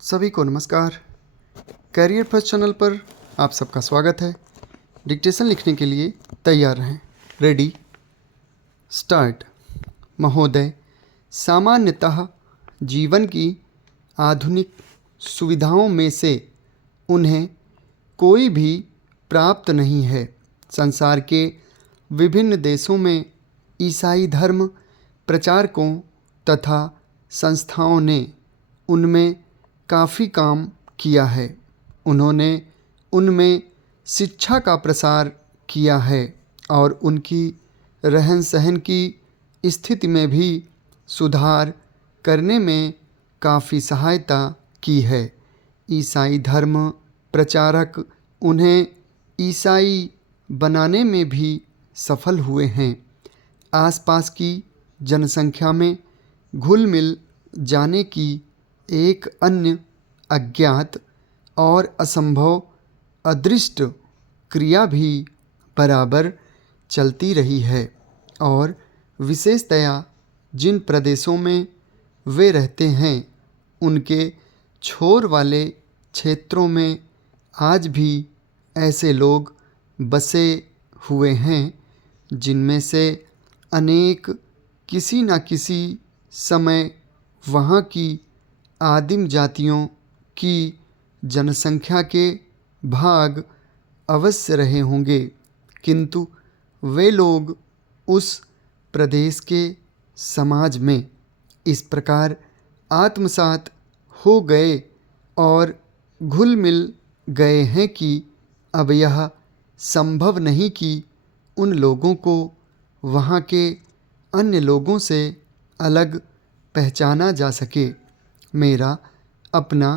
सभी को नमस्कार। कैरियर फर्स्ट चैनल पर आप सबका स्वागत है। डिक्टेशन लिखने के लिए तैयार रहें। Ready start. महोदय, सामान्यतः जीवन की आधुनिक सुविधाओं में से उन्हें कोई भी प्राप्त नहीं है। संसार के विभिन्न देशों में ईसाई धर्म प्रचारकों तथा संस्थाओं ने उनमें काफ़ी काम किया है। उन्होंने उनमें शिक्षा का प्रसार किया है और उनकी रहन सहन की स्थिति में भी सुधार करने में काफ़ी सहायता की है। ईसाई धर्म प्रचारक उन्हें ईसाई बनाने में भी सफल हुए हैं। आसपास की जनसंख्या में घुल मिल जाने की एक अन्य अज्ञात और असंभव अदृष्ट क्रिया भी बराबर चलती रही है और विशेषतया जिन प्रदेशों में वे रहते हैं उनके छोर वाले क्षेत्रों में आज भी ऐसे लोग बसे हुए हैं जिनमें से अनेक किसी न किसी समय वहाँ की आदिम जातियों की जनसंख्या के भाग अवश्य रहे होंगे, किंतु वे लोग उस प्रदेश के समाज में इस प्रकार आत्मसात हो गए और घुल मिल गए हैं कि अब यह संभव नहीं कि उन लोगों को वहाँ के अन्य लोगों से अलग पहचाना जा सके। मेरा अपना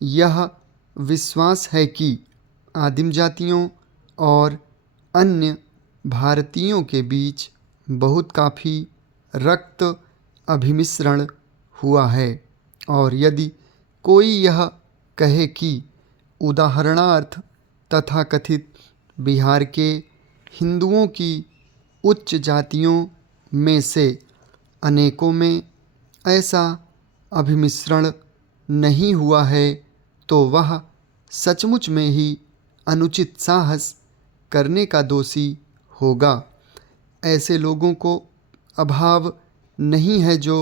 यह विश्वास है कि आदिम जातियों और अन्य भारतीयों के बीच बहुत काफ़ी रक्त अभिमिश्रण हुआ है और यदि कोई यह कहे कि उदाहरणार्थ तथाकथित बिहार के हिंदुओं की उच्च जातियों में से अनेकों में ऐसा अभिमिश्रण नहीं हुआ है तो वह सचमुच में ही अनुचित साहस करने का दोषी होगा। ऐसे लोगों को अभाव नहीं है जो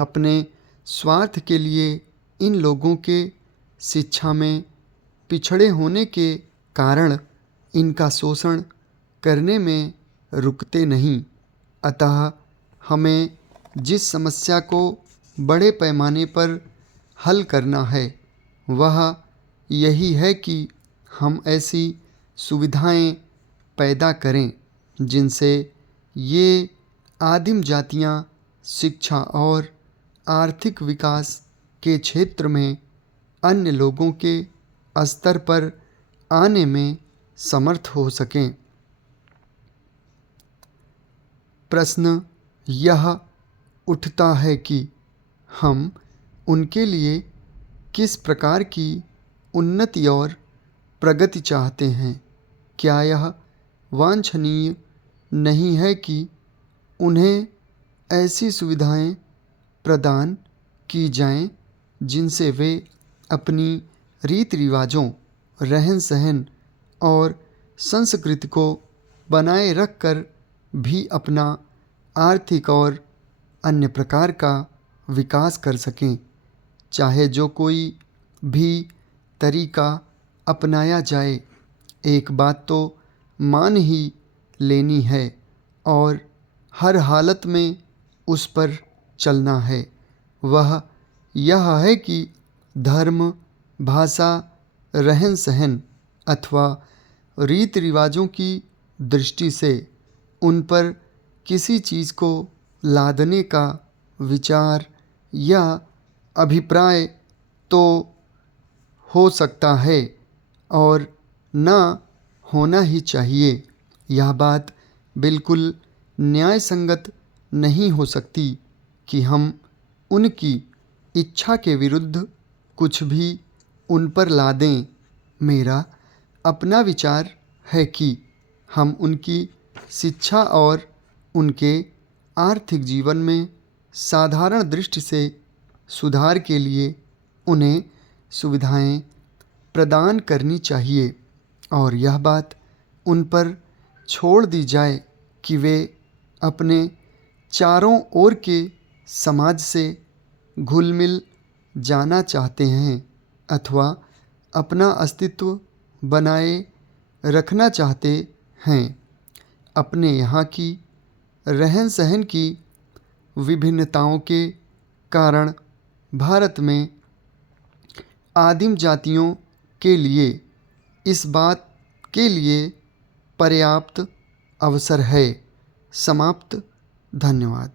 अपने स्वार्थ के लिए इन लोगों के शिक्षा में पिछड़े होने के कारण इनका शोषण करने में रुकते नहीं। अतः हमें जिस समस्या को बड़े पैमाने पर हल करना है वह यही है कि हम ऐसी सुविधाएं पैदा करें जिनसे ये आदिम जातियां शिक्षा और आर्थिक विकास के क्षेत्र में अन्य लोगों के स्तर पर आने में समर्थ हो सकें। प्रश्न यह उठता है कि हम उनके लिए किस प्रकार की उन्नति और प्रगति चाहते हैं। क्या यह वांछनीय नहीं है कि उन्हें ऐसी सुविधाएं प्रदान की जाएं जिनसे वे अपनी रीति रिवाजों, रहन सहन और संस्कृति को बनाए रखकर भी अपना आर्थिक और अन्य प्रकार का विकास कर सकें। चाहे जो कोई भी तरीका अपनाया जाए, एक बात तो मान ही लेनी है और हर हालत में उस पर चलना है। वह यह है कि धर्म, भाषा, रहन सहन अथवा रीति रिवाजों की दृष्टि से उन पर किसी चीज़ को लादने का विचार या अभिप्राय तो हो सकता है और न होना ही चाहिए। यह बात बिल्कुल न्याय संगत नहीं हो सकती कि हम उनकी इच्छा के विरुद्ध कुछ भी उन पर लादें। मेरा अपना विचार है कि हम उनकी शिक्षा और उनके आर्थिक जीवन में साधारण दृष्टि से सुधार के लिए उन्हें सुविधाएं प्रदान करनी चाहिए और यह बात उन पर छोड़ दी जाए कि वे अपने चारों ओर के समाज से घुल मिल जाना चाहते हैं अथवा अपना अस्तित्व बनाए रखना चाहते हैं। अपने यहाँ की रहन सहन की विभिन्नताओं के कारण भारत में आदिम जातियों के लिए इस बात के लिए पर्याप्त अवसर है। समाप्त। धन्यवाद।